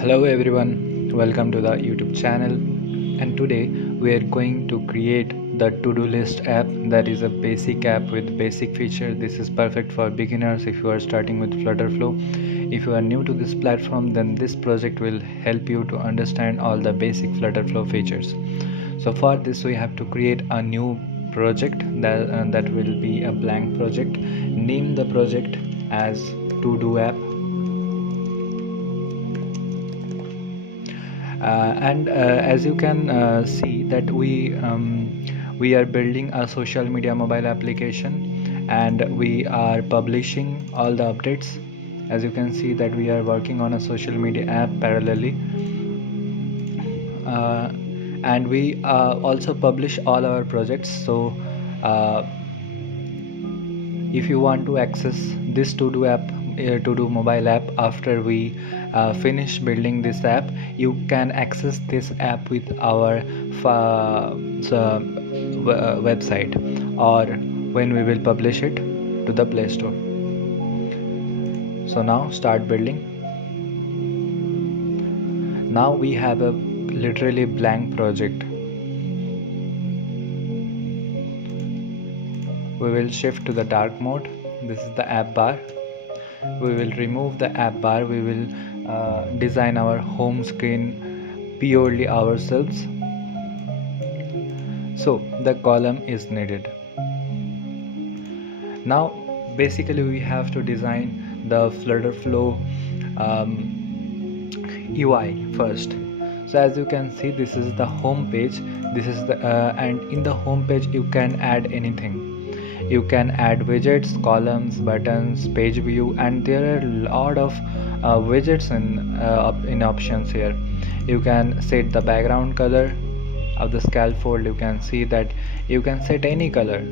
Hello everyone, welcome to the YouTube channel, and today we are going to create the to-do list app. That is a basic app with basic feature. This is perfect for beginners if you are starting with FlutterFlow. If you are new to this platform, then this project will help you to understand all the basic FlutterFlow features. So for this we have to create a new project that will be a blank project. Name the project as to-do app. And as you can see that we are building a social media mobile application, and we are publishing all the updates. As you can see that we are working on a social media app parallelly, and we also publish all our projects. So if you want to access this to do mobile app after we finish building this app, you can access this app with our website, or when we will publish it to the Play Store. So now start building. Now we have a literally blank project. We will shift to the dark mode. This is the app bar. We will remove the app bar. We will design our home screen purely ourselves. So the column is needed. Now basically we have to design the FlutterFlow UI first. So as you can see, this is the home page. This is the and in the home page you can add anything. You can add widgets, columns, buttons, page view, and there are a lot of widgets in options here. You can set the background color of the scaffold. You can see that you can set any color,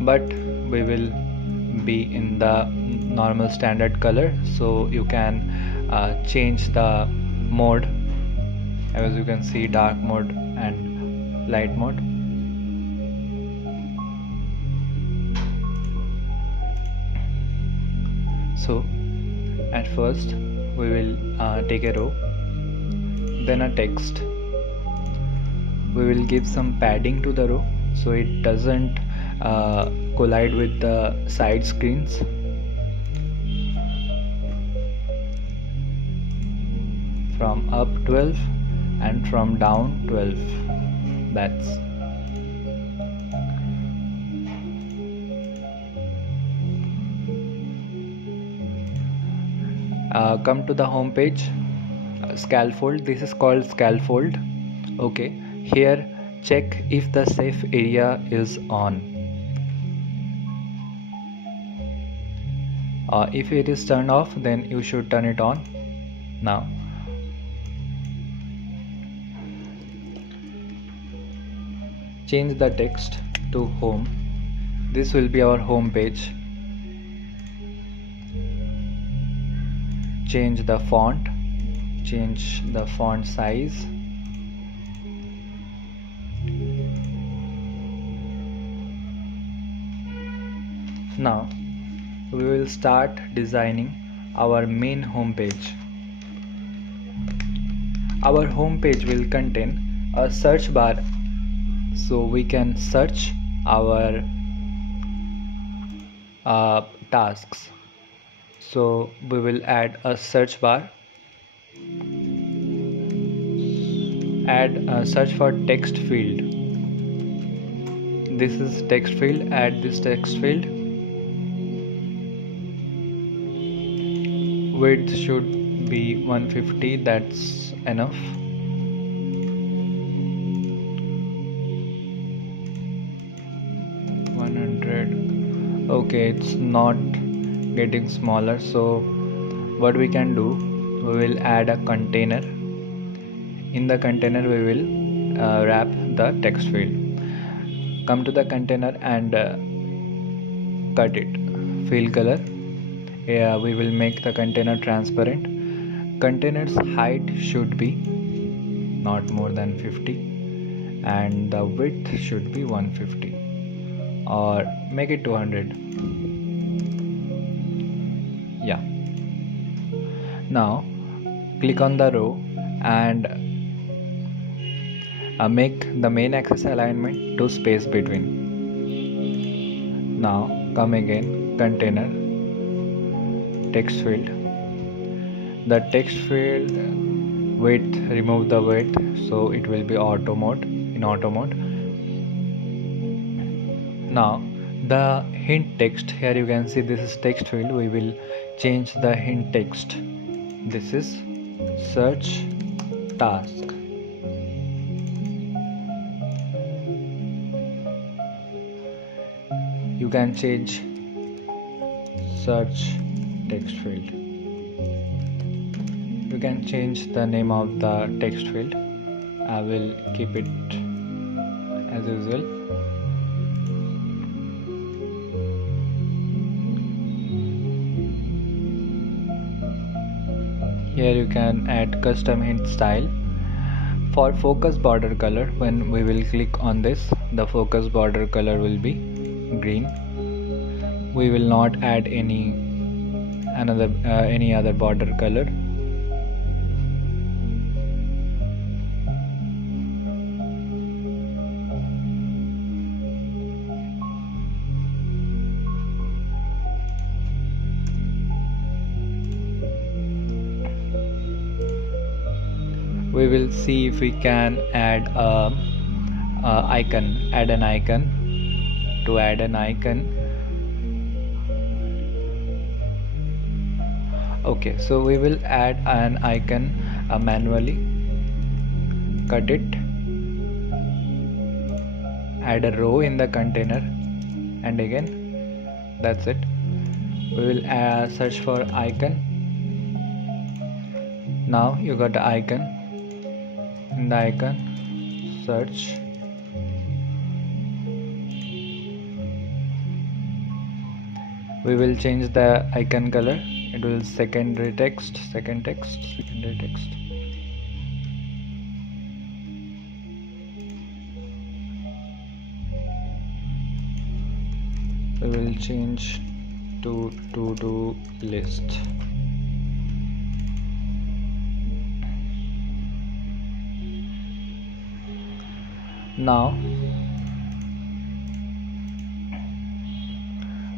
but we will be in the normal standard color. So you can change the mode. As you can see, dark mode and light mode. So at first we will take a row, then a text. We will give some padding to the row so it doesn't collide with the side screens. From up 12 and from down 12. That's come to the home page. Scaffold. This is called scaffold. Okay, here check if the safe area is on. If it is turned off, then you should turn it on. Now change the text to home. This will be our home page. Change the font, change the font size. Now we will start designing our main home page. Our home page will contain a search bar, so we can search our tasks. So we will add a search bar. Add a search for text field. This is text field. Add this text field. Width should be 150. That's enough. Okay, it's not getting smaller. So what we can do, we will add a container. In the container we will wrap the text field. Come to the container and cut it. Fill color. We will make the container transparent. Container's height should be not more than 50, and the width should be 150, or make it 200. Yeah. Now click on the row and make the main axis alignment to space between. Now come again, container, text field. The text field width, remove the width, so it will be auto mode, in auto mode. Now the hint text, here you can see this is text field. We will change the hint text. This is search task. You can change search text field. You can change the name of the text field. I will keep it as usual. Here you can add custom hint style. For focus border color, when we will click on this, the focus border color will be green. We will not add any other border color. We will see if we can add an icon. To add an icon, okay, so we will add an icon manually. Cut it, add a row in the container, and again, that's it. We will search for icon. Now you got the icon. In the icon, search. We will change the icon color. It will secondary text. We will change to to-do list. Now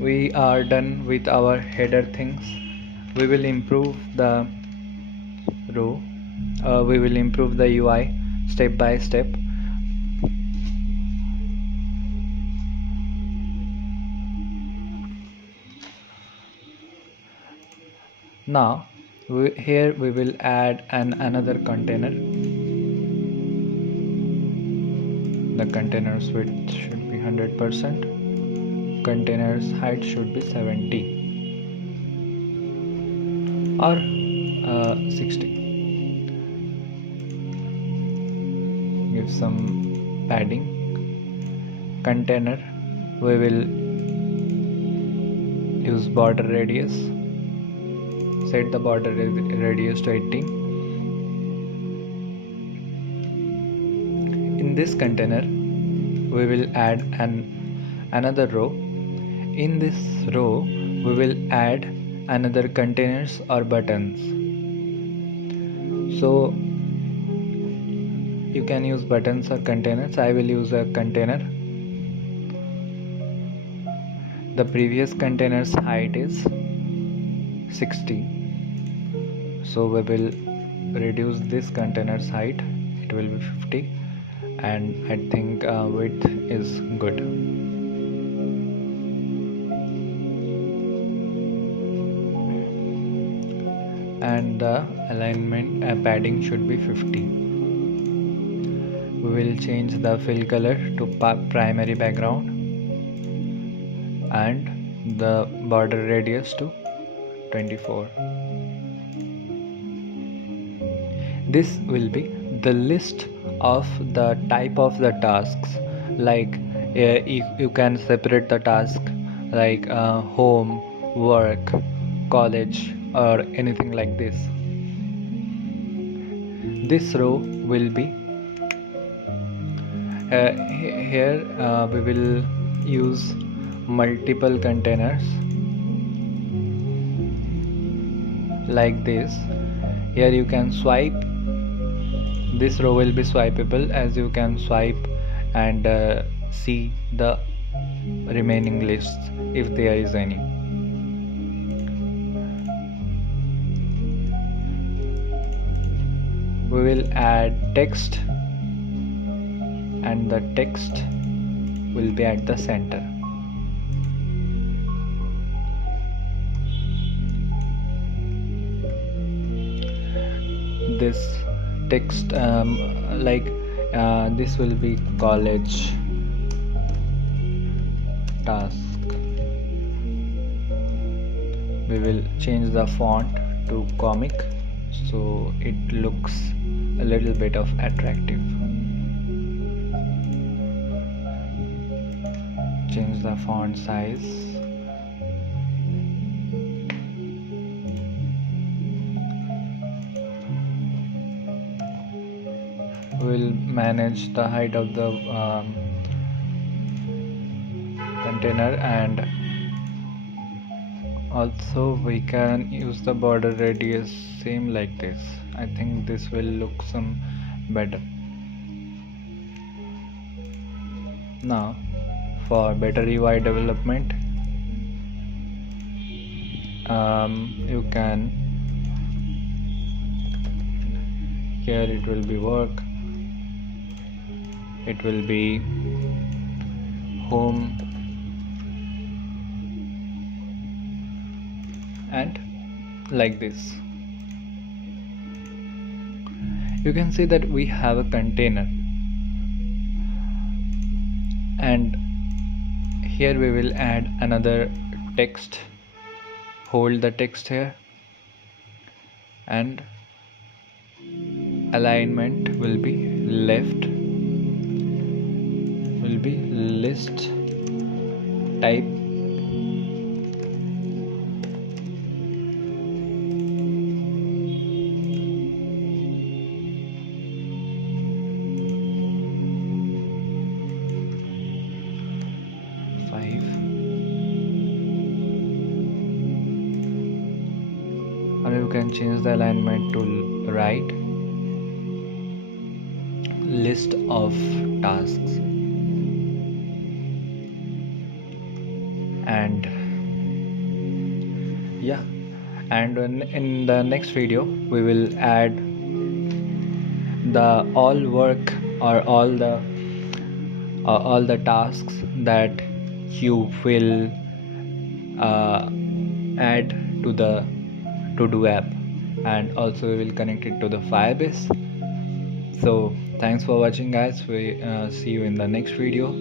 we are done with our header things. We will improve the row. We will improve the UI step by step. Now here we will add another container. The container's width should be 100%. Container's height should be 70 or 60. Give some padding. Container, we will use border radius. Set the border radius to 18. In this container, we will add another row. In this row, we will add another containers or buttons. So you can use buttons or containers. I will use a container. The previous container's height is 60. So we will reduce this container's height. It will be 50. And I think width is good. And the alignment padding should be 50. We will change the fill color to primary background and the border radius to 24. This will be the list of the type of the tasks. Like you can separate the task like home, work, college, or anything like this. This row will be here we will use multiple containers like this. Here you can swipe. This row will be swipeable, as you can swipe and see the remaining lists if there is any. We will add text, and the text will be at the center. This text this will be college task. We will change the font to comic so it looks a little bit of attractive. Change the font size. We'll manage the height of the container, and also we can use the border radius same like this. I think this will look some better. Now for better UI development, you can, here it will be work, it will be home, and like this. You can see that we have a container, and here we will add another text. Hold the text here, and alignment will be left, will be list type. Or you can change the alignment to right, list of tasks, and yeah, and in the next video we will add the all work or all the tasks that you will add to the to-do app, and also we will connect it to the Firebase. So thanks for watching, guys. We see you in the next video.